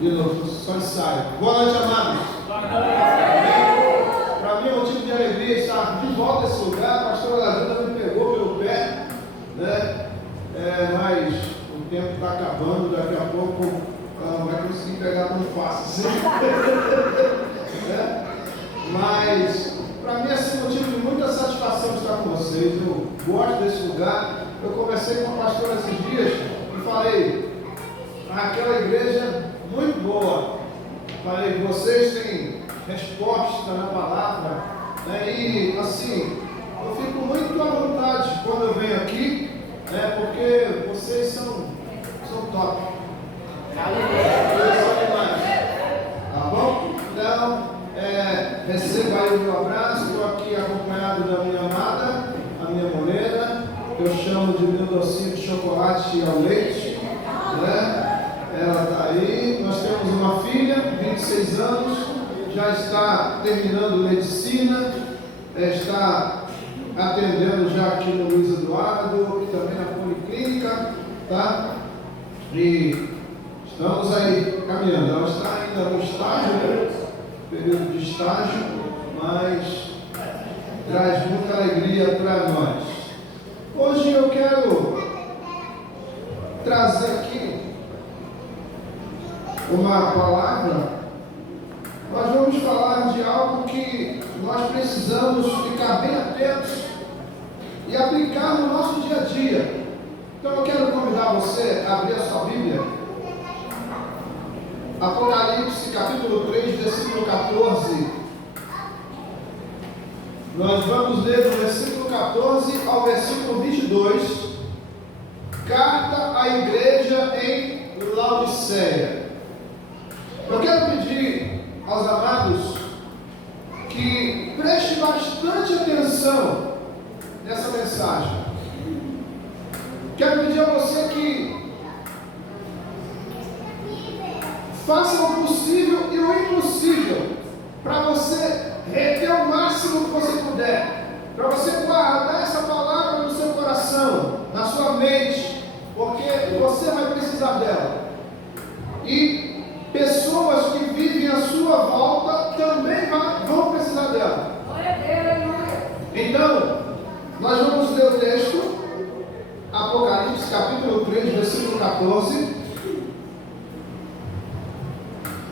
De novo, só ensaio. Boa noite, amados. Para mim é um motivo de alegria estar de volta a esse lugar. A pastora Lazana me pegou pelo pé, né? Mas o tempo está acabando, daqui a pouco ela não vai conseguir pegar tão fácil assim. Né? Mas para mim é um motivo de muita satisfação estar com vocês. Eu gosto desse lugar. Eu conversei com a pastora esses dias e falei, aquela igreja muito boa. Falei, vocês têm resposta na palavra, né? E assim, eu fico muito à vontade quando eu venho aqui, né? Porque vocês são top. Tá bom? Então, receba aí o meu abraço. Estou aqui acompanhado da minha amada, a minha morena, que eu chamo de meu docinho de chocolate ao leite, né? Ela está aí. Nós temos uma filha, 26 anos, já está terminando medicina, está atendendo já aqui no Luiz Eduardo, e também na Policlínica, tá? E estamos aí caminhando. Ela está ainda no estágio, né? Período de estágio, mas traz muita alegria para nós. Hoje eu quero trazer aqui uma palavra. Nós vamos falar de algo que nós precisamos ficar bem atentos e aplicar no nosso dia a dia. Então eu quero convidar você a abrir a sua Bíblia, Apocalipse capítulo 3, versículo 14. Nós vamos ler do versículo 14 ao versículo 22, carta à igreja em Laodiceia. Eu quero pedir aos amados que preste bastante atenção nessa mensagem. Quero pedir a você que faça o possível e o impossível para você reter o máximo que você puder, para você guardar essa palavra no seu coração, na sua mente, porque você vai precisar dela. E pessoas que vivem à sua volta também vão precisar dela. Então, nós vamos ler o texto, Apocalipse capítulo 3, versículo 14.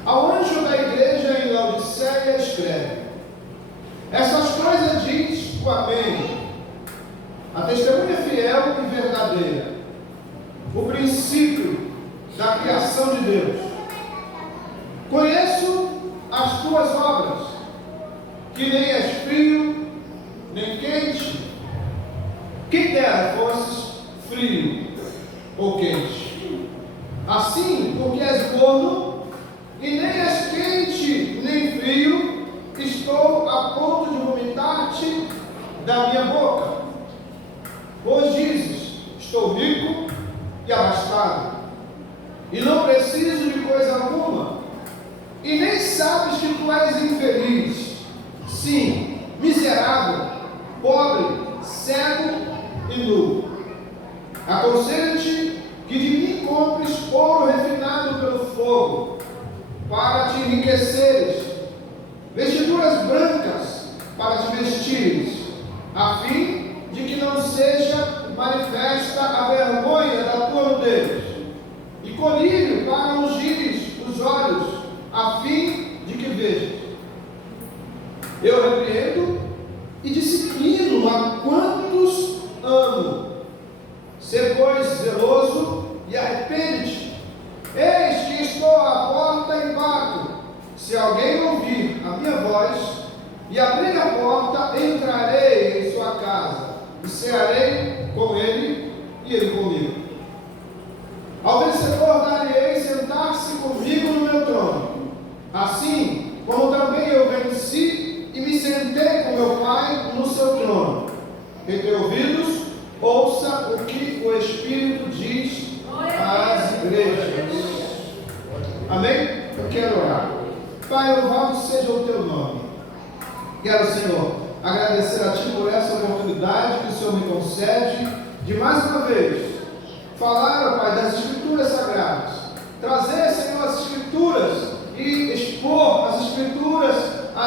Ao anjo da igreja em Laodiceia escreve: essas coisas diz o Amém, a testemunha fiel e verdadeira, o princípio da criação de Deus. Conheço as tuas obras, que nem és frio, nem quente. Quem dera fosses frio ou quente. Assim, porque és morno, e nem és quente, nem frio, estou a ponto de vomitar-te da minha boca. Pois dizes, estou rico e abastado, e não preciso de coisa alguma, e nem sabes que tu és infeliz, sim, miserável, pobre, cego e nu. Aconselho-te que de mim compres ouro refinado pelo fogo, para te enriqueceres, vestiduras brancas para te vestires, a fim de que não seja manifesta a vergonha da tua nudez, e colírio para ungires os olhos, a fim de que vejas. Eu repreendo e disciplino a quantos amo. Sê, pois, zeloso e arrepende-te. Eis que estou à porta e bato. Se alguém ouvir a minha voz e abrir a porta, entrarei em sua casa e cearei com ele e ele comigo. Ao vencedor dar-lhe-ei sentar-se comigo no meu trono, assim como também eu venci e me sentei com meu Pai no seu trono. Quem tem ouvidos, ouça o que o Espírito diz às igrejas. Amém? Eu quero orar. Pai, louvado seja o teu nome. Quero, Senhor, agradecer a Ti por essa oportunidade que o Senhor me concede de mais uma vez falar, ó Pai, das Escrituras Sagradas. Trazer, Senhor, as Escrituras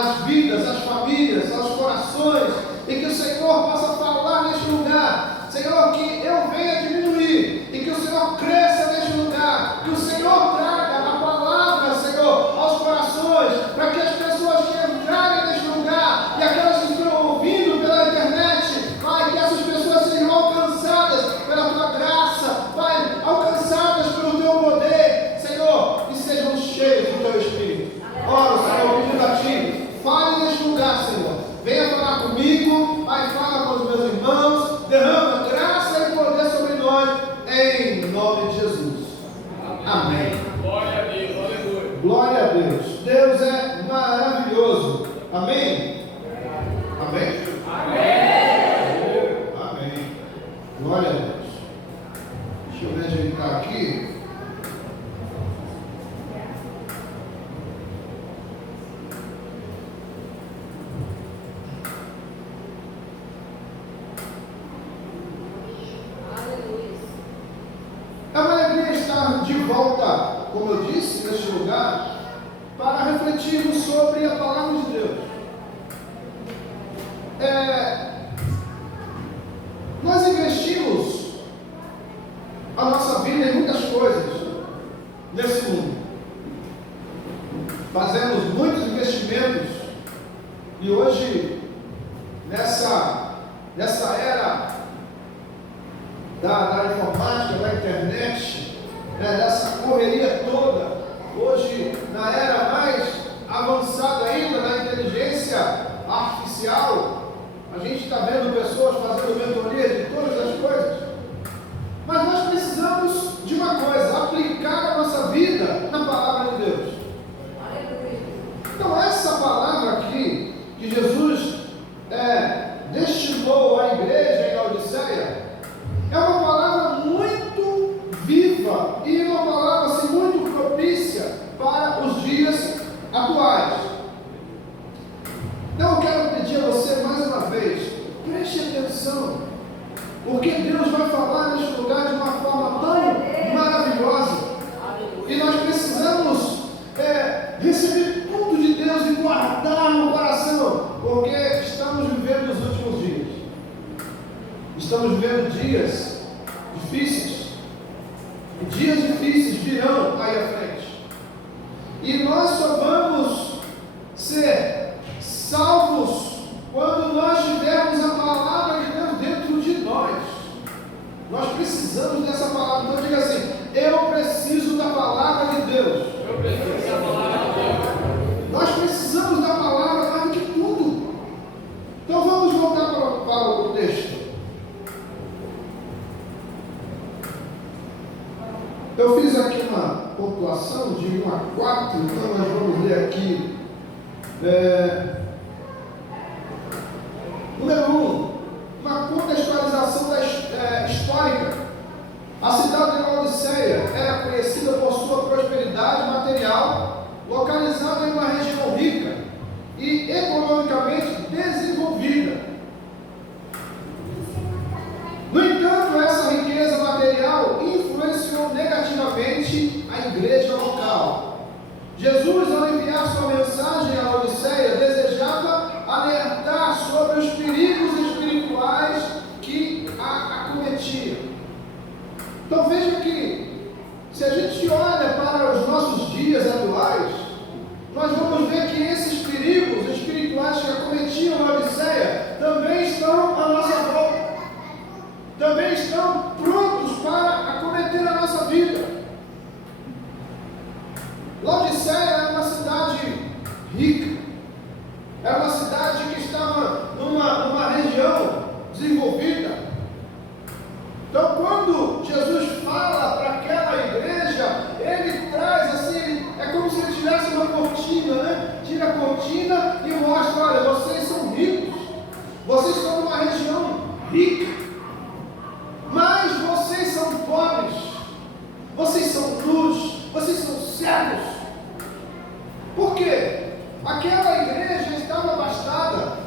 as vidas, as famílias, aos corações, e que o Senhor possa falar neste lugar. Senhor, que eu venha diminuir e que o Senhor cresça neste lugar, que o Senhor traga a palavra, Senhor, aos corações, para que as pessoas que entrarem neste lugar e aquelas que estão ouvindo pela internet, Pai, que essas pessoas sejam alcançadas pela Tua graça, Pai, alcançadas pelo Teu poder, Senhor, e sejam cheios do Teu Espírito. Ora, Senhor, pedindo a Ti, fale neste lugar, Senhor, venha falar comigo, Pai, fala com os meus irmãos, derrama graça e poder sobre nós, em nome de Jesus. Amém. Glória a Deus, aleluia. Glória a Deus. Deus é maravilhoso. Amém? Amém? Amém. Amém. Glória a Deus. Deixa eu me ajeitar aqui. É uma alegria estar de volta, como eu disse, neste lugar, para refletirmos sobre a palavra de Deus. Nós investimos a nossa vida em muitas coisas nesse mundo. Fazemos muitos investimentos e hoje, nessa era da informática, da internet, dessa correria toda, hoje na era mais avançada ainda da inteligência artificial, a gente está vendo pessoas fazendo mentoria de todas as coisas, mas nós precisamos de uma coisa: aplicar a nossa vida na palavra de Deus. Então essa palavra aqui que Jesus destinou à igreja em Laodiceia é uma palavra muito viva e uma palavra assim, muito propícia para os dias atuais. Então eu quero pedir a você mais uma vez, preste atenção, porque Deus vai falar neste lugar de uma forma tão maravilhosa e nós precisamos receber tudo de Deus e guardar no coração, porque estamos vivendo os últimos dias. Estamos vivendo dias difíceis, e dias difíceis virão aí à frente, e nós só vamos ser salvos quando nós tivermos a palavra de Deus dentro de nós. Nós precisamos dessa palavra. Então diga assim: eu preciso da palavra de Deus. Eu preciso da palavra de Deus. Nós precisamos da palavra mais do que tudo. Então vamos voltar para o texto. Eu fiz aqui uma pontuação de 1 a 4, então nós vamos ler aqui. Número 1, uma contextualização histórica. A cidade de Laodiceia era conhecida por sua prosperidade material, localizada em uma região rica e economicamente desenvolvida. No entanto, essa riqueza material influenciou negativamente a igreja local. Jesus, ao enviar sua mensagem à Laodiceia, desejava alertar sobre os perigos espirituais que a acometiam. Então veja que, se a gente olha para os nossos dias atuais, nós vamos ver que esses perigos espirituais que acometiam a Laodiceia também estão à nossa volta. Também estão prontos para acometer a nossa vida. Laodiceia era uma cidade rica, era uma cidade que estava numa região desenvolvida. Então, quando Jesus fala para aquela igreja, ele traz assim, é como se ele tirasse uma cortina, né? Tira a cortina e mostra: olha, vocês são ricos, vocês estão numa região rica, mas vocês são pobres, vocês são nus, vocês são cegos. Por quê? Aquela igreja estava abastada.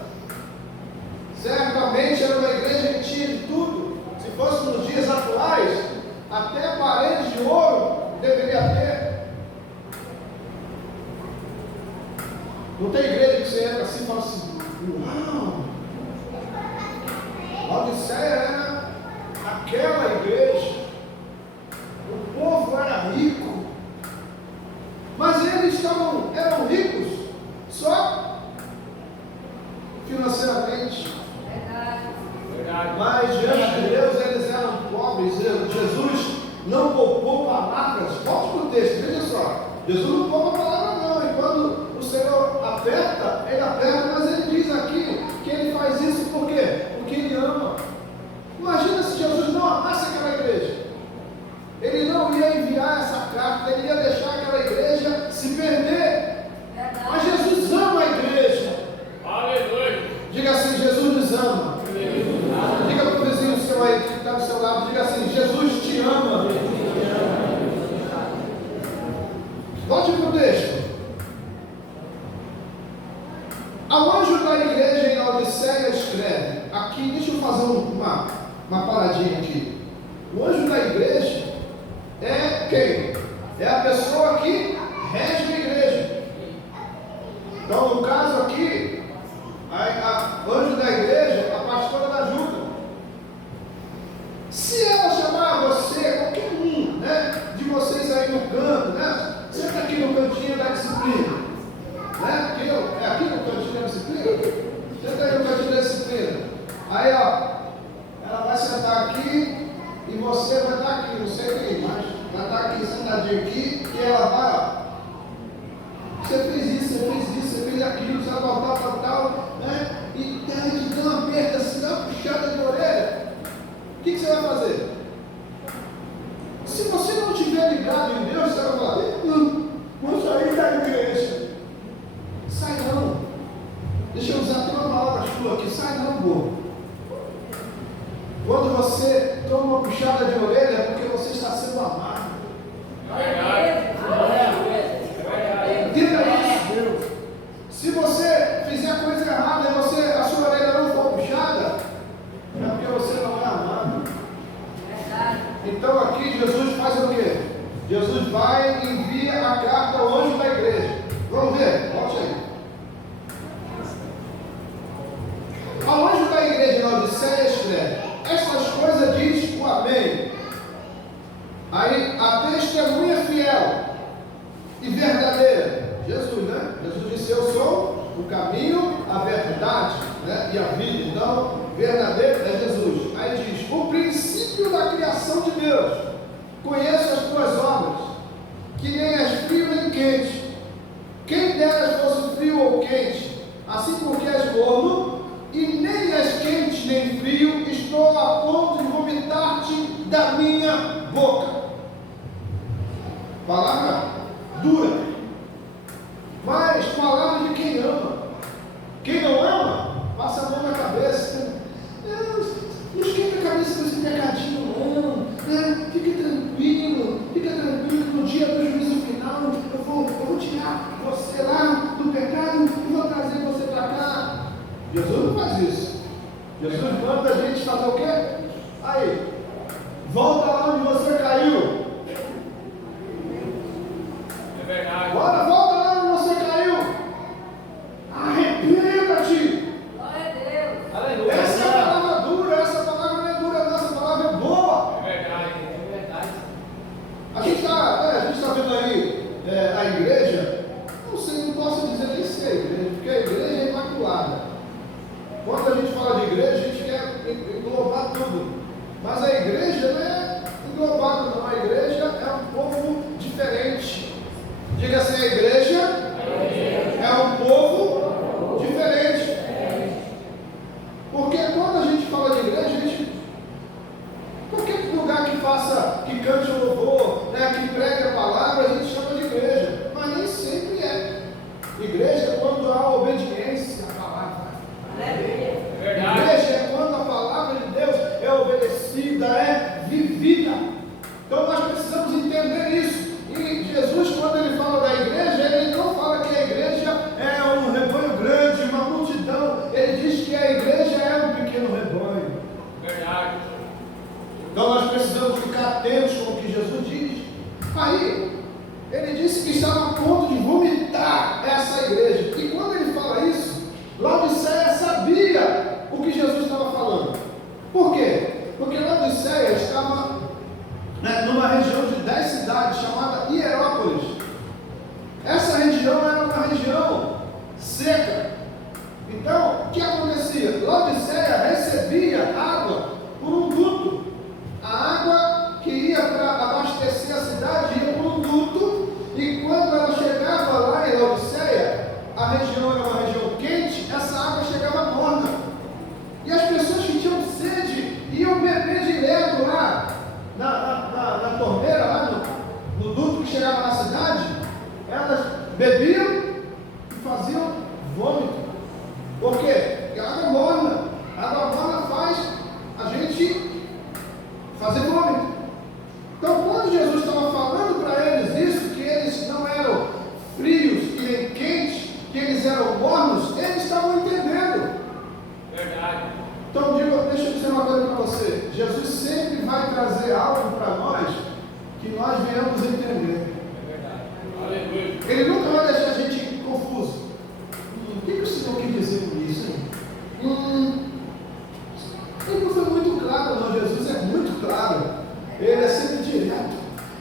Certamente era uma igreja que tinha de tudo. Se fosse nos dias atuais, até paredes de ouro deveria ter. Não tem igreja que você entra assim e fala assim, uau! Laodiceia era aquela igreja, o povo era rico, mas eles eram ricos só financeiramente. Verdade. Mas diante de Deus eles eram pobres. Jesus não poupou palavras. Volte para o texto, veja só. Jesus não poupa palavra não. E quando o Senhor aperta, ele aperta, mas ele diz aqui que ele faz isso por quê? Porque ele ama. Imagina se Jesus não amasse aquela igreja. Ele não ia enviar essa carta, ele ia deixar aquela igreja se perder. Mas Jesus ama a igreja. Aleluia. Diga assim, Jesus nos ama. Diga para o vizinho seu aí que está do seu lado, diga assim, Jesus te ama. Volte para o texto. Ao anjo da igreja em Laodiceia escreve, aqui, deixa eu fazer uma paradinha aqui. O anjo da igreja é quem? É a pessoa que rege a igreja. Então, no caso aqui, o anjo da igreja, a pastora da Juca. Se ela chamar você, qualquer um, né, de vocês aí no canto, né, senta aqui no cantinho da disciplina, né, aqui no cantinho da disciplina, senta aí no cantinho da disciplina, aí ó, ela vai sentar aqui e você vai estar aqui, não sei quem, mas vai estar aqui sentadinho aqui e ela vai, ó, você fez isso, você fez aquilo, você vai voltar, tal, né, e a gente dá uma aperta assim, dá uma puxada de orelha. O que você vai fazer? Se você não estiver ligado em Deus, você vai falar, vou sair da igreja. Sai não. Deixa eu usar até uma palavra sua aqui, sai não, pô. Quando você toma uma puxada de orelha é porque você está sendo amado. Entenda isso. Se você fizer coisa errada e a sua orelha não for puxada, é porque você não é amado. Então aqui Jesus faz o quê? Jesus vai e envia a carta ao anjo da igreja. Vamos ver, volte aí. Ao anjo da igreja em Laodiceia escreve: estas coisas diz o Amém. Aí a testemunha fiel e verdadeira, Jesus, né? Jesus disse: eu sou o caminho, a verdade, né? E a vida. Então, verdadeiro é Jesus. Aí diz: o princípio da criação de Deus. Conheço as tuas obras, que nem és frio nem quente. Quem deras fosse frio ou quente, assim porque és gordo, e nem és quente nem frio, estou a ponto de vomitar-te da minha boca. Palavra dura, mas palavra de quem ama. Quem não ama, passa a mão na cabeça. Não esquenta a cabeça com esse pecadinho não, né? Fica tranquilo, no dia do juízo final, eu vou tirar você lá do pecado e vou trazer você para cá. Jesus não faz isso. Jesus manda a gente fazer o quê? Aí, volta lá onde você caiu. É verdade. Bora, volta lá onde você caiu. Arrependa-te. Aleluia. Essa é a palavra dura, essa palavra não é dura, não, essa palavra é boa. É verdade. É verdade. A gente está vendo aí a igreja, não sei, não posso dizer nem se é igreja, porque a igreja é imaculada. Quando a gente fala de igreja, a gente quer englobar tudo. Mas a igreja não é englobada, não. A igreja é um povo diferente. Diga assim, a igreja é um povo diferente. Porque quando a gente fala de igreja, qualquer lugar que cante o louvor, né, que pregue a palavra, a gente chama de igreja. Mas nem sempre é. Igreja é quando há obediência à palavra. É verdade. Igreja é quando a palavra de Deus é obedecida, é vivida. Então nós precisamos entender isso. E Jesus, quando ele fala da igreja, ele não fala que a igreja é um rebanho grande, uma multidão. Ele diz que a igreja é um pequeno rebanho. Verdade. Então nós precisamos ficar atentos com o que Jesus diz. Aí, ele disse que estava a ponto de vomitar essa igreja. E quando que Jesus estava falando. Por quê? Porque Laodiceia estava numa região de 10 cidades chamada Hierápolis. Essa região era uma região seca. Então, o que acontecia? Laodiceia recebia água por um duto. A água que ia para abastecer a cidade ia por um duto, e quando ela chegava lá em Laodiceia, a região era uma região quente, essa água chegava morna. E as pessoas que tinham sede iam beber direto lá na torneira, lá no duto que chegava na cidade. Elas bebiam e faziam vômito. Por quê? Porque a água morna. A água morna faz a gente fazer vômito. Então, quando Jesus estava falando para eles isso, que eles não eram frios e nem quentes, que eles eram mornos, eles estavam entendendo. Verdade. Então, deixa eu dizer uma coisa para você. Jesus sempre vai trazer algo para nós que nós venhamos entender. É verdade. Aleluia. Ele nunca vai deixar a gente confuso. O que o Senhor quer dizer com isso, hein? Ele não foi muito claro, não. Jesus é muito claro. Ele é sempre direto.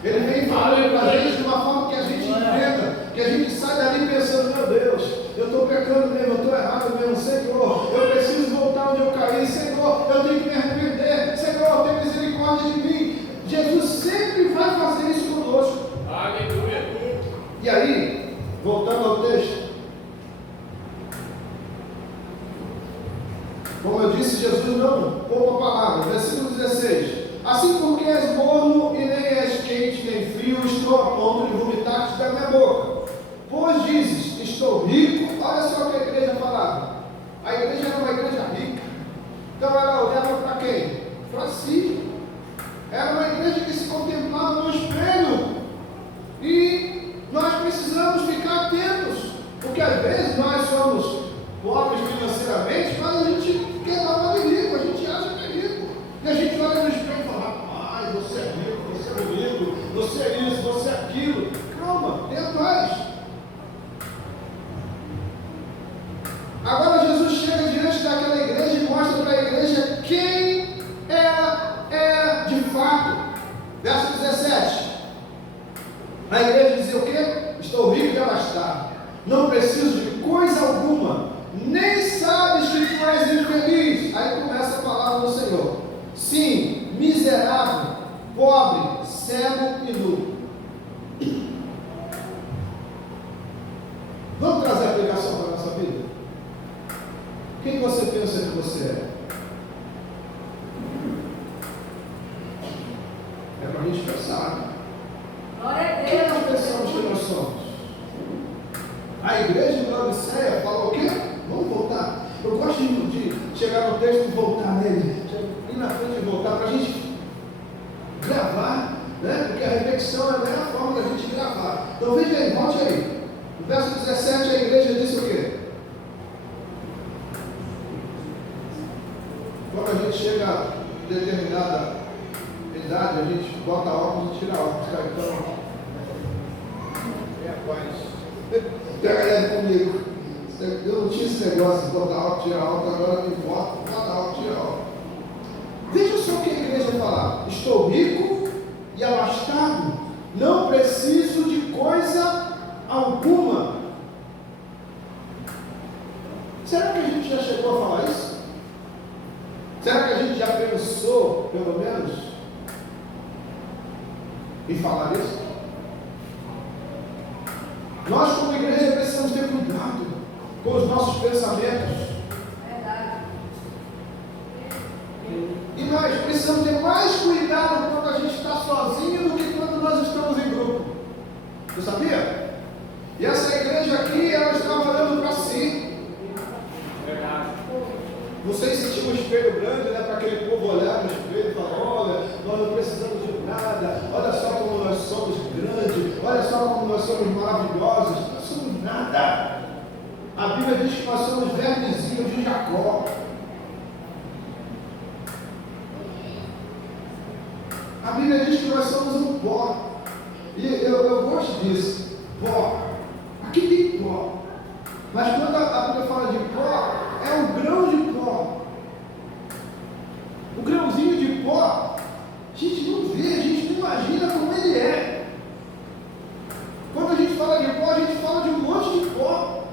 Ele vem falando para a gente de uma forma que a gente entenda, que a gente sai dali pensando: meu Deus, eu estou pecando mesmo, eu estou errado mesmo, Senhor, eu preciso voltar onde eu caí, Senhor, eu tenho que me arrepender, Senhor, tem misericórdia de mim. Jesus sempre vai fazer isso conosco. Aleluia. E aí, voltando ao texto, como eu disse, Jesus não poupa a palavra. Versículo 16: assim porque és morno e nem és quente nem frio, estou a ponto de vomitar-te da minha boca. Pois dizes: estou rico. Olha só o que a igreja falava. A igreja era uma igreja rica. Então ela olhava para quem? Para si. Era uma igreja que se contemplava no espelho. E nós precisamos ficar atentos, porque às vezes nós somos pobres financeiramente, mas a gente quer dar uma de rico, a gente acha que é rico. E a gente olha no espelho e fala: rapaz, você é rico, você é bonito, você é isso, você é aquilo. Calma, tenha paz. Agora Jesus chega diante daquela igreja e mostra para a igreja quem ela era de fato. Verso 17. A igreja dizia o quê? Estou rico e abastado, não preciso de coisa alguma, nem sabes que tu és infeliz. Aí começa a palavra do Senhor. Sim, miserável, pobre, cego e nu. Vamos trazer a aplicação para a nossa vida? Quem você pensa que você é? É para a gente pensar. Glória a Quem Deus. nós pensamos que nós somos? A igreja de Laodiceia falou o quê? Vamos voltar. Eu gosto de chegar no texto e voltar nele. Ir na frente e voltar para a gente gravar, né? Porque a repetição é a melhor forma da gente gravar. Então veja aí, volte aí. No verso 17 a igreja disse o quê? Quando a gente chega a determinada idade, a gente bota óculos e tira óculos. Então, pega leve comigo. Eu não tinha esse negócio de botar óculos, tirar óculos, agora eu bota óculos, tira óculos. Veja só o que a igreja fala: estou rico e abastado, não preciso de coisa alguma. Será que a gente já chegou a falar isso? Será que a gente já pensou, pelo menos, em falar isso? Nós, como igreja, precisamos ter cuidado com os nossos pensamentos. Verdade. E nós precisamos ter mais cuidado quando a gente está sozinho do que quando nós estamos em grupo. Você sabia? E essa igreja aqui, ela estava olhando para si. Verdade. Não sei se tinha um espelho grande, né, para aquele povo olhar no espelho e falar: olha, nós não precisamos de nada, olha só como nós somos grandes, olha só como nós somos maravilhosos. Nós somos nada. A Bíblia diz que nós somos vermezinhos de Jacó. A Bíblia diz que nós somos um pó. E eu gosto disso, pó. Aqui tem pó. Mas quando a Bíblia fala de pó, é um grão de pó. grãozinho de pó, a gente não vê, a gente não imagina como ele é. Quando a gente fala de pó, a gente fala de um monte de pó.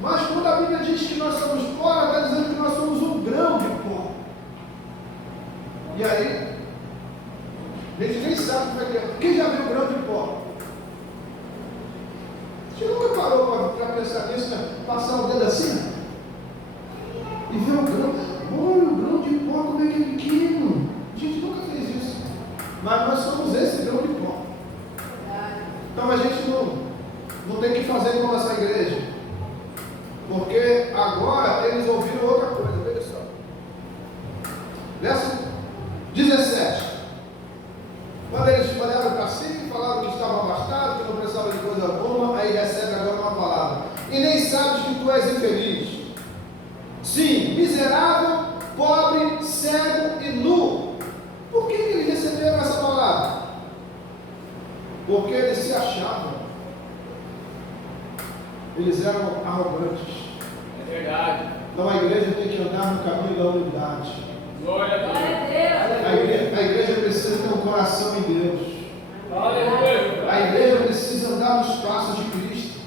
Mas quando a Bíblia diz que nós somos pó, ela está dizendo que nós somos um grão de pó. E aí, a gente nem sabe como é que é. Quem já viu grão de pó? Você nunca parou para pensar nisso, né? Passar o dedo assim e ver o grão. Olha o grão de pó, como é que é pequeno. A gente nunca fez isso. Mas nós somos esse grão de pó. Então a gente não tem que fazer como essa igreja. Porque agora eles ouviram outra coisa. Veja só. Verso 17. Quando eles olharam para si, falaram que estavam abastados, que não precisavam de coisa alguma, aí recebe agora uma palavra. E nem sabes que tu és infeliz. Sim, miserável, pobre, cego e nu. Por que eles receberam essa palavra? Porque eles se achavam. Eles eram arrogantes. É verdade. Então a igreja tem que andar no caminho da humildade. Glória a Deus. A igreja precisa ter um coração em Deus. Aleluia. A igreja precisa andar nos passos de Cristo.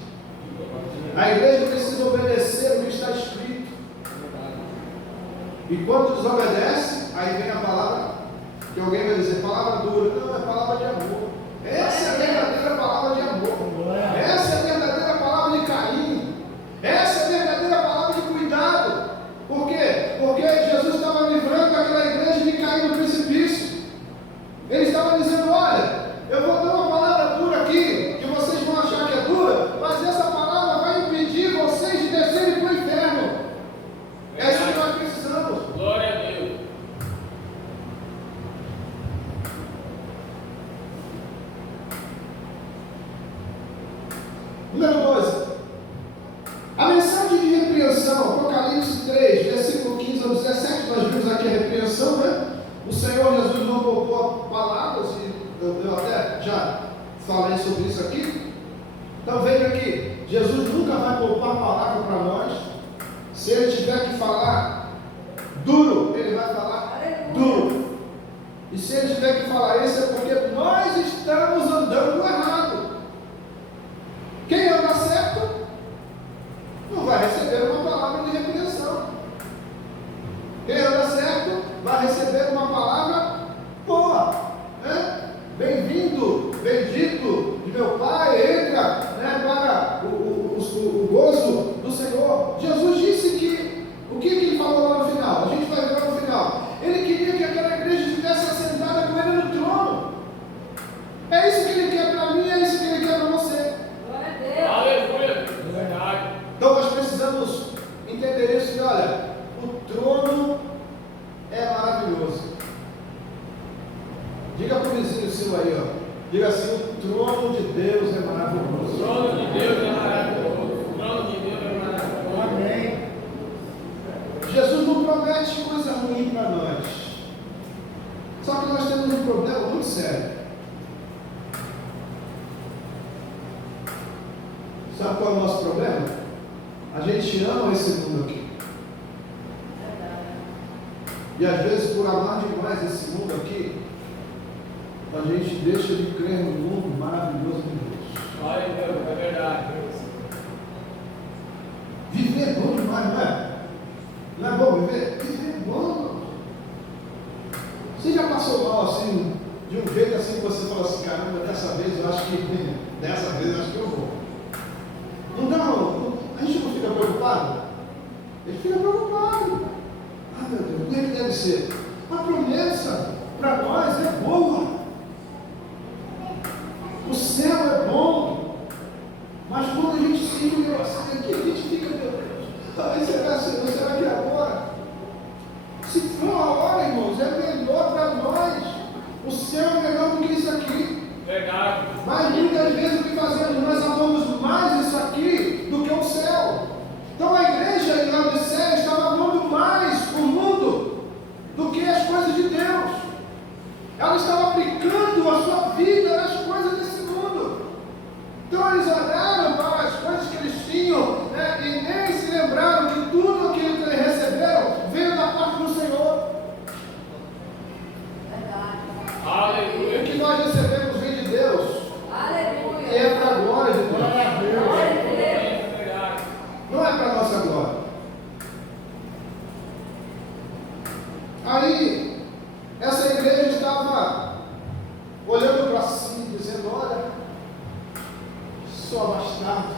A igreja precisa obedecer o que está escrito. E quando desobedece, aí vem a palavra, que alguém vai dizer, palavra dura. Não, é palavra de amor. Essa é a verdadeira palavra de amor. Essa é a verdadeira palavra de carinho. Essa é a verdadeira palavra de cuidado. Por quê? Porque Jesus estava livrando aquela igreja de cair no precipício. Ele estava dizendo, olha, eu vou dar uma palavra dura aqui, que vocês vão achar que é dura, mas essa palavra vai impedir vocês de descerem para o inferno. É isso que nós precisamos. Glória a Deus. Número 12. A mensagem de repreensão, Apocalipse 3, versículo 15 ao 17, nós vimos aqui a repreensão, né? O Senhor Jesus não poupou palavras, e eu até já falei sobre isso aqui. Então veja aqui, Jesus nunca vai poupar palavra para nós. Se ele tiver que falar duro, ele vai falar duro. E se ele tiver que falar isso, é porque nós estamos andando errado. Quem anda certo não vai receber uma palavra de repreensão. Quem anda certo vai receber uma palavra boa, né? Bem-vindo, bendito de meu Pai, entra, né, para o gozo do Senhor. Jesus disse que, o que ele falou lá no final? A gente vai ver no final. Ele queria que aquela igreja estivesse assentada com ele no trono. É isso que ele quer para mim, é isso que ele quer para você. Aleluia. Verdade. Então nós precisamos entender isso, que olha, o trono é maravilhoso. Diga para o vizinho seu aí, ó. Diga assim, o trono de Deus é O maravilhoso. trono de Deus é maravilhoso. O trono de Deus é maravilhoso. Amém. Jesus não promete coisa ruim para nós. Só que nós temos um problema muito sério. Sabe qual é o nosso problema? A gente ama esse mundo aqui. E às vezes, por amar demais esse mundo aqui, a gente deixa de crer no mundo maravilhoso de Deus. Glória a Deus, é verdade. Viver é bom demais, não é? Não é bom viver? Viver é bom. Você já passou mal assim, de um jeito assim que você fala assim, caramba, dessa vez eu acho que eu vou. Não dá, não, a gente não fica preocupado? Ele fica preocupado. Ah, meu Deus, como é que deve ser? A promessa para nós é boa. O céu é bom. Mas quando a gente se liga aqui, a gente fica, meu Deus, talvez será que agora? Se for a hora, irmãos, é melhor para nós. O céu é melhor do que isso aqui. Verdade. Mas muitas vezes o que fazemos? Nós amamos mais isso aqui do que o céu. Então a igreja em Laodiceia estava amando mais o mundo do que as coisas de Deus. Ela estava sou abastado,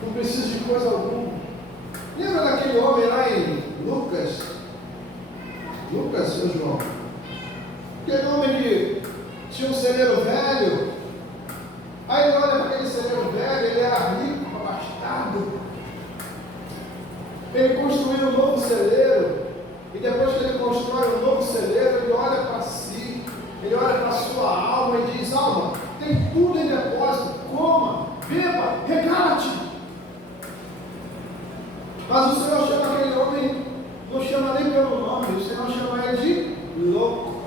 não preciso de coisa alguma. Lembra daquele homem lá em Lucas, seu João? Aquele homem que tinha um celeiro velho. Aí ele olha para aquele celeiro velho, ele era rico, abastado. Ele construiu um novo celeiro. E depois que ele constrói um novo celeiro, ele olha para si, ele olha para a sua alma e diz: alma, tem tudo em depósito, coma, beba, regala-te. Mas o Senhor chama aquele homem, não chama nem pelo nome, o Senhor chama ele de louco.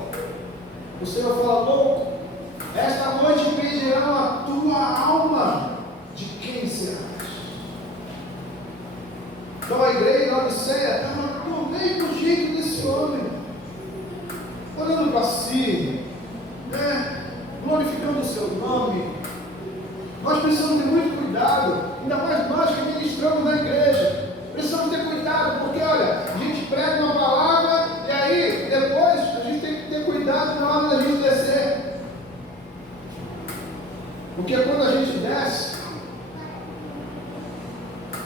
O Senhor fala: louco, esta noite pedirão a tua alma, de quem serás? Então a igreja da Odisseia estava no mesmo jeito desse homem, olhando para si, glorificando o seu nome. Nós precisamos ter muito cuidado, ainda mais nós que ministramos na igreja. Precisamos ter cuidado, porque olha, a gente prega uma palavra e aí depois a gente tem que ter cuidado na hora da gente descer. Porque quando a gente desce,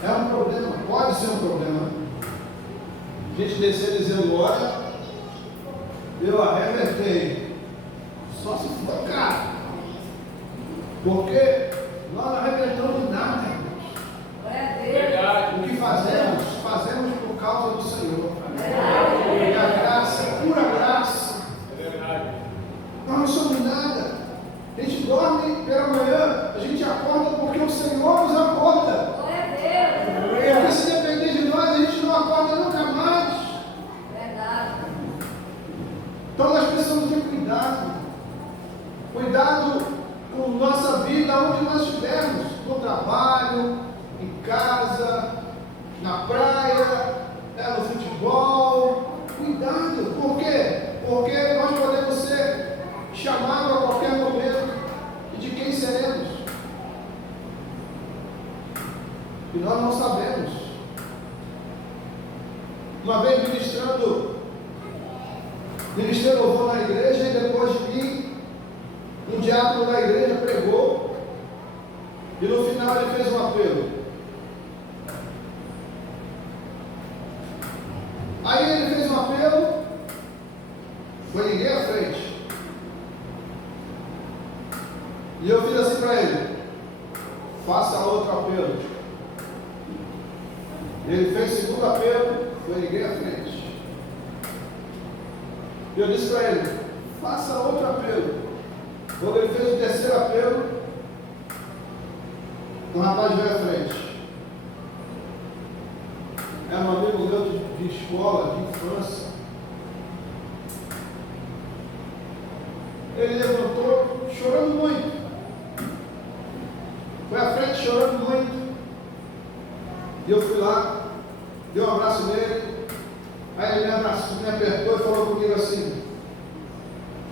é um problema, pode ser um problema. A gente descer dizendo: olha, eu arrebentei, só se for caro, porque nós não arrebentamos nada. O que fazemos, fazemos por causa do Senhor. E a graça, pura graça. Nós não somos nada. A gente dorme pela manhã, a gente acorda porque o Senhor nos acorda. Porque se depender de nós, a gente não acorda nunca mais. Então nós precisamos ter cuidado. Cuidado com nossa vida, onde nós estivermos, no trabalho, em casa, na praia, no futebol. Cuidado, por quê? Porque nós podemos ser chamados a qualquer momento. E de quem seremos? E nós não sabemos. Uma vez ministrei louvor na igreja, e depois de mim, um diácono da igreja pregou, e no final ele fez um apelo. Aí ele fez um apelo, foi ninguém à frente. E eu fiz assim para ele: faça outro apelo. Ele fez o segundo apelo, foi ninguém à frente. E eu disse para ele: faça outro apelo. Quando ele fez o terceiro apelo, o rapaz veio à frente. Era um amigo meu de escola, de infância. Ele levantou chorando muito. Foi à frente chorando muito. E eu fui lá, dei um abraço nele. Aí ele me abraçou, me apertou e falou comigo assim: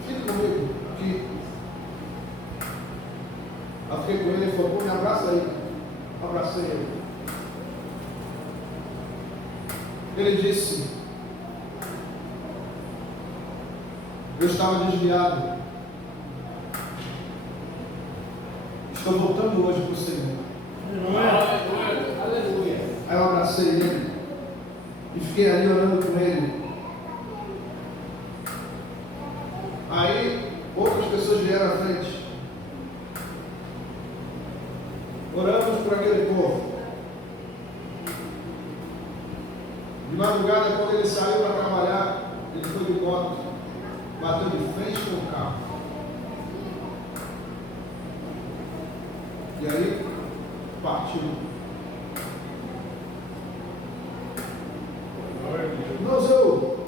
fica comigo aqui. Eu fiquei com ele e falou: pô, me abraça aí. Abracei ele. Ele disse: eu estava desviado, estou voltando hoje para o Senhor. Aleluia. Aleluia. Aí eu abracei ele e fiquei ali orando com ele. Aí outras pessoas vieram à frente. Oramos por aquele povo. De madrugada, quando ele saiu para trabalhar, ele foi de moto, bateu de frente com o carro. E aí, partiu. Irmãos, eu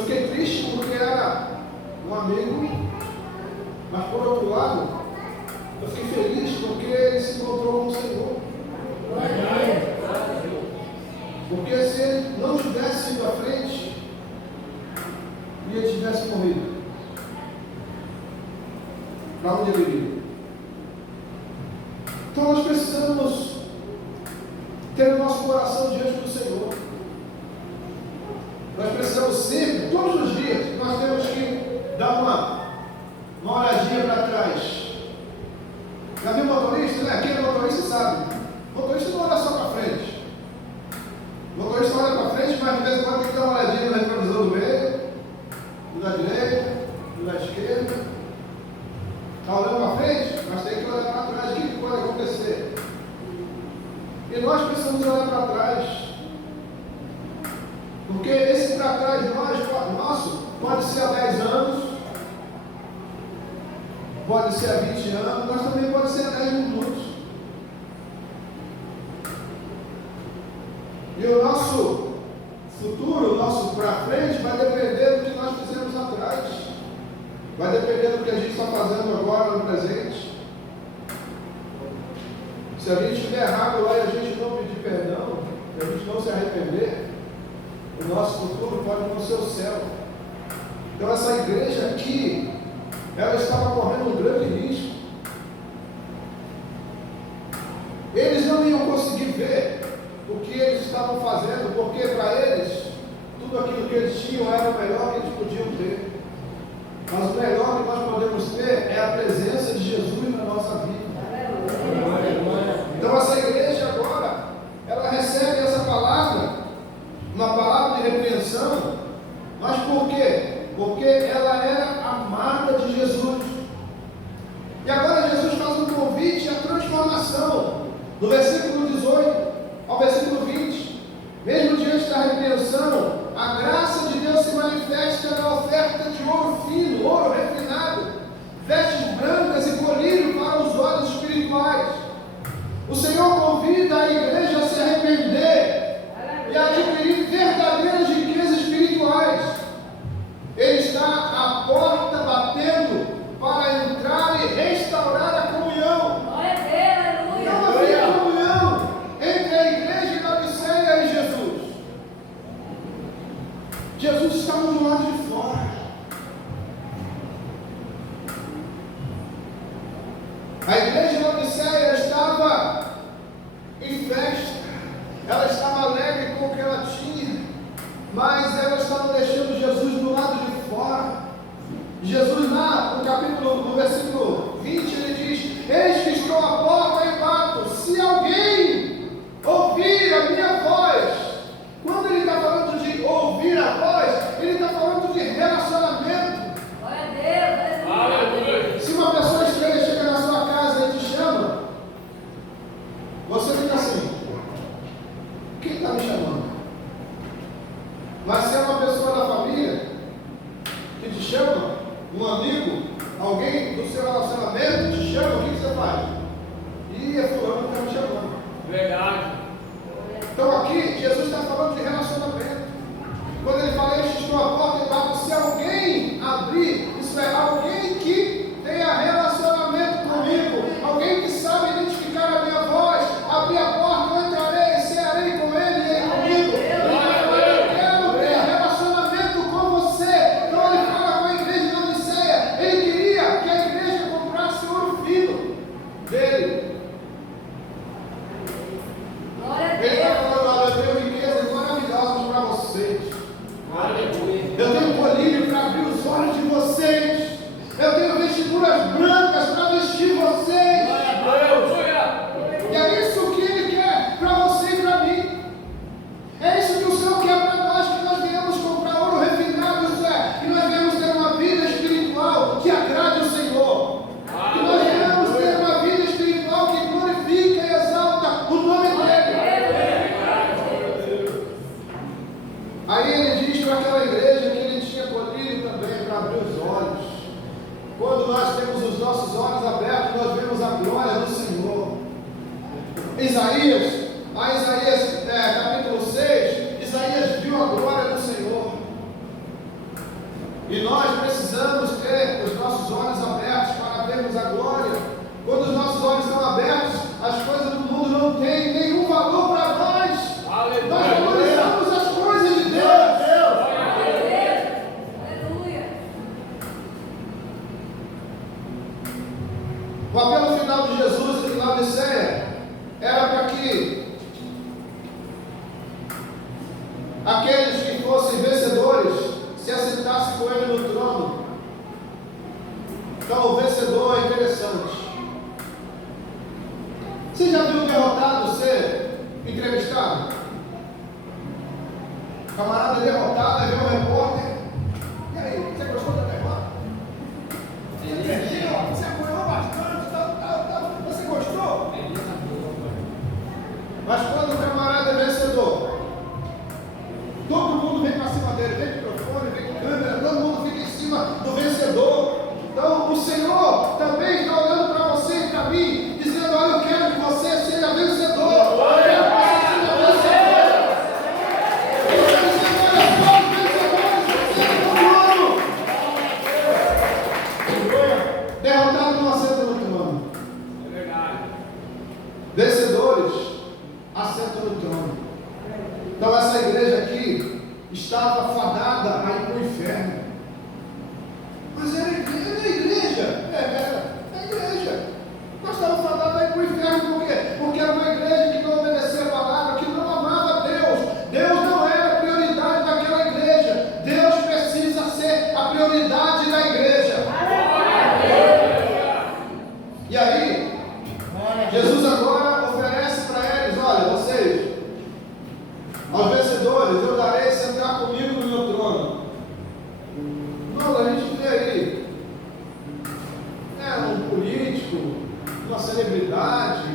fiquei triste porque era um amigo, mas por outro lado, eu fiquei feliz porque ele se encontrou com o Senhor. Porque se ele não tivesse ido à frente, e ele tivesse morrido, para onde ele iria? Então nós precisamos ter o nosso coração diante do Senhor. Nós precisamos sempre, todos os dias, nós temos que dar uma olhadinha para trás. Já viu uma motorista, né? Quem é motorista sabe. Motorista não olha só para frente. Motorista olha para frente, mas de vez em quando tem que dar uma olhadinha no retrovisor do meio, no da direita, no da esquerda. Está olhando para frente, mas tem que olhar para trás. O que pode acontecer? E nós precisamos olhar para trás. Porque esse para trás nosso pode ser há 10 anos, pode ser há 20 anos, mas também pode ser há 10 minutos. E o nosso futuro, o nosso para frente, vai depender do que nós fizemos atrás. Vai depender do que a gente está fazendo agora no presente. Se a gente estiver errado lá e a gente não pedir perdão, se a gente não se arrepender, o nosso futuro pode não ser o céu. Então essa igreja aqui, ela estava correndo um grande risco. Eles não iam conseguir ver o que eles estavam fazendo, porque para eles, tudo aquilo que eles tinham era o melhor que eles podiam ter. Mas o melhor que nós podemos ter é a presença de Jesus na nossa vida. Então essa igreja agora, ela recebe essa palavra, uma palavra de repreensão, mas por quê? Porque ela era amada de Jesus. E agora Jesus faz um convite à transformação, do versículo 18 ao versículo 20. Mesmo diante da repreensão, a graça de Deus se manifesta na oferta de ouro fino, ouro refinado, vestes brancas e colírio para os olhos espirituais. O Senhor convida a igreja a se arrepender e a adquirir verdadeiras riquezas espirituais. Ele está à porta batendo para entrar e restaurar a comunhão. Não havia comunhão entre a igreja de Laodiceia e Jesus. Jesus estava do lado de fora. A igreja de Laodiceia estava em festa, ela estava alegre com o que ela tinha, mas ela estava deixando Jesus do lado de fora. Jesus lá no versículo 20, ele diz: eis que estou à porta e bato, se alguém ouvir a minha voz. Quando ele está falando de ouvir a voz, ele está falando de relacionamento. Glória a Deus. Se uma pessoa estranha chega na sua casa e te chama, você fica assim: quem está me chamando? Mas se é uma pessoa da família que te chama, um amigo, alguém do seu relacionamento te chama, o que você faz? Ih, é fulano que está me chamando. Verdade. Então aqui Jesus está falando de relacionamento. Quando ele fala: este estou à porta e bato, se alguém abrir, isso é alguém que tenha relacionamento comigo, alguém que sabe identificar a minha voz, abrir a porta, eu entrarei e cearei com ele e ele comigo. Eu quero ter relacionamento com você. Então ele fala com a igreja de Laodiceia. Ele queria que a igreja comprasse ouro fino dele. Ele está falando: olha, eu tenho riquezas maravilhosas para vocês. Eu tenho colírio para abrir os olhos de vocês. Eu tenho vestiduras brancas para vestir vocês. E é isso que Ele quer para você e para mim. É isso que o Senhor quer para nós, que nós venhamos comprar ouro refinado, isso é, que nós venhamos ter uma vida espiritual que agrade o Senhor. Que nós venhamos ter uma vida espiritual que glorifica e exalta o nome dEle. Aí ele diz para aquela igreja que ele tinha colírio também para abrir os olhos. Quando nós temos os nossos olhos abertos, nós vemos a glória do Senhor. Isaías, capítulo 6, Isaías viu a glória do Senhor. E nós precisamos ter os nossos olhos abertos para vermos a glória. Quando os nossos olhos estão abertos, as coisas do mundo não têm nenhum valor para nós. Nós valorizamos as coisas de Deus. O apelo final de Jesus em Laodiceia era para que aqueles que fossem vencedores se assentassem com ele no trono. Então Você já viu um derrotado ser entrevistado? O camarada derrotado, aí vem um repórter. E aí, você gostou da derrota? Você apoiou bastante, tal. Você gostou? Mas quando o camarada é vencedor, todo mundo vem para cima dele, vem microfone, vem câmera, todo mundo fica em cima do vencedor. Então o Senhor também está olhando para você e para mim, dizendo: olha, eu quero que você seja vencedor. Eu quero que você seja vencedor. Eu quero que você olha só os vencedores, você no trono. Derrotado não assenta no trono. É verdade. Vencedores assentam no trono. Então essa igreja aqui estava fadada a ir para o inferno. Mas era igreja. É igreja. Nós estávamos fadados a ir para o inferno por quê? Porque era uma igreja que não obedecia a palavra, que não amava Deus. Deus não era a prioridade daquela igreja. Deus precisa ser a prioridade da igreja. E aí, Jesus agora oferece para eles: olha, vocês, aos vencedores, eu darei sentar comigo no meu trono. Não, a gente vê aí, um político, uma celebridade,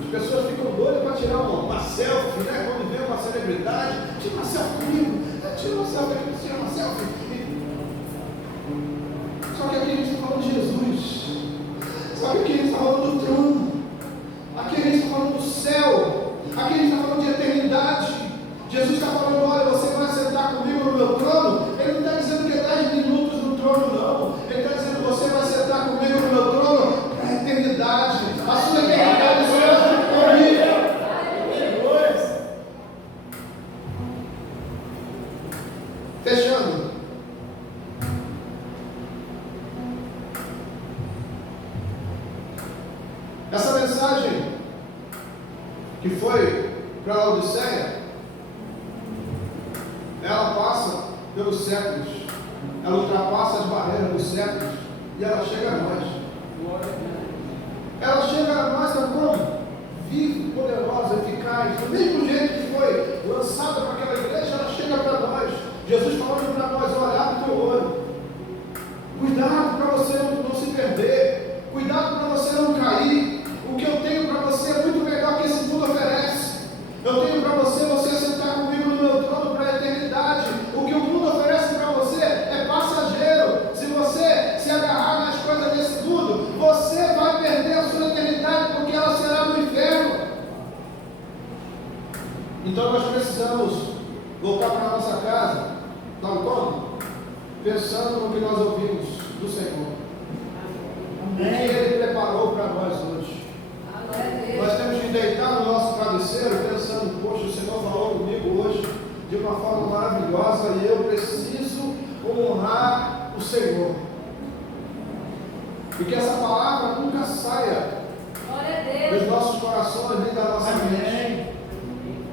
as pessoas ficam doidas para tirar uma selfie, né? Quando vê uma celebridade, tira uma selfie comigo, tira uma selfie aqui, tira uma selfie. Só que aqui a gente está falando de Jesus. Só que aqui a gente está falando do trono. Aqui a gente está falando do céu. Aqui a gente está falando de eternidade. Jesus está falando: olha, você vai sentar comigo no meu trono. Ele não está dizendo que é 10 minutos no trono, não. Ele está dizendo: você vai sentar comigo no meu trono para a eternidade. A sua eternidade será junto comigo. Fechando. Essa mensagem que foi para a Laodiceia, ela passa pelos séculos, ela ultrapassa as barreiras dos séculos e ela chega a nós. Ela chega a nós como? Viva, poderosa, eficaz. Do mesmo jeito que foi lançada para aquela igreja, ela chega para nós. Jesus falando para nós: olha, abre o teu olho. Cuidado para você não se perder. Cuidado para você não cair. O que eu tenho para você é muito melhor que esse mundo oferece. Eu tenho para você sentar comigo no meu trono para a eternidade. O que o mundo oferece para você é passageiro. Se você se agarrar nas coisas desse mundo, você vai perder a sua eternidade, porque ela será no inferno. Então nós precisamos voltar para a nossa casa, tal como? Pensando no que nós ouvimos do Senhor. O que Ele preparou para nós hoje. Nós temos que deitar no nosso travesseiro pensando: poxa, o Senhor falou comigo hoje de uma forma maravilhosa e eu preciso honrar o Senhor. E que essa palavra nunca saia dos nossos corações nem da nossa mente.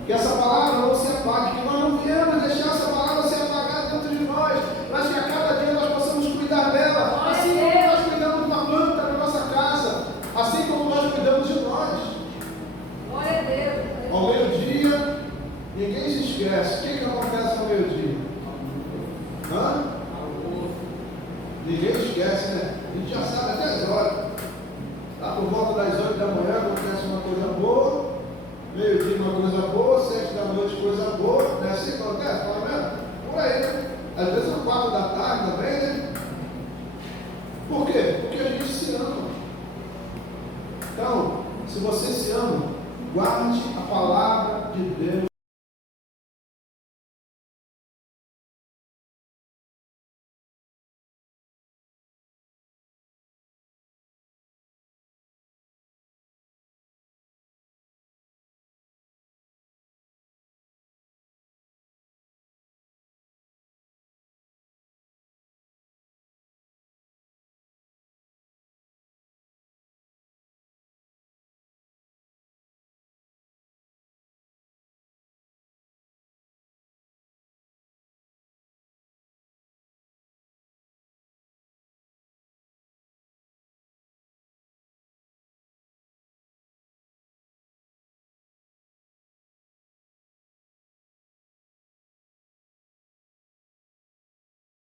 Que essa palavra não se apague, que nós não viemos deixar essa palavra se apagar dentro de nós, mas que a cada dia nós possamos cuidar dela, assim como nós cuidamos de uma planta na nossa casa, assim como nós cuidamos de nós. Glória a Deus. Ao meio-dia, ninguém se esquece. O que acontece ao meio-dia? Ninguém esquece, né? A gente já sabe até as horas. Lá por volta das 8 da manhã acontece uma coisa boa, meio-dia uma coisa boa, 7 da noite coisa boa, não é assim que acontece? Pelo menos? Por aí, né? Às vezes às 4 da tarde também, né? Por quê? Porque a gente se ama. Então, se você se ama, guarde a palavra de Deus.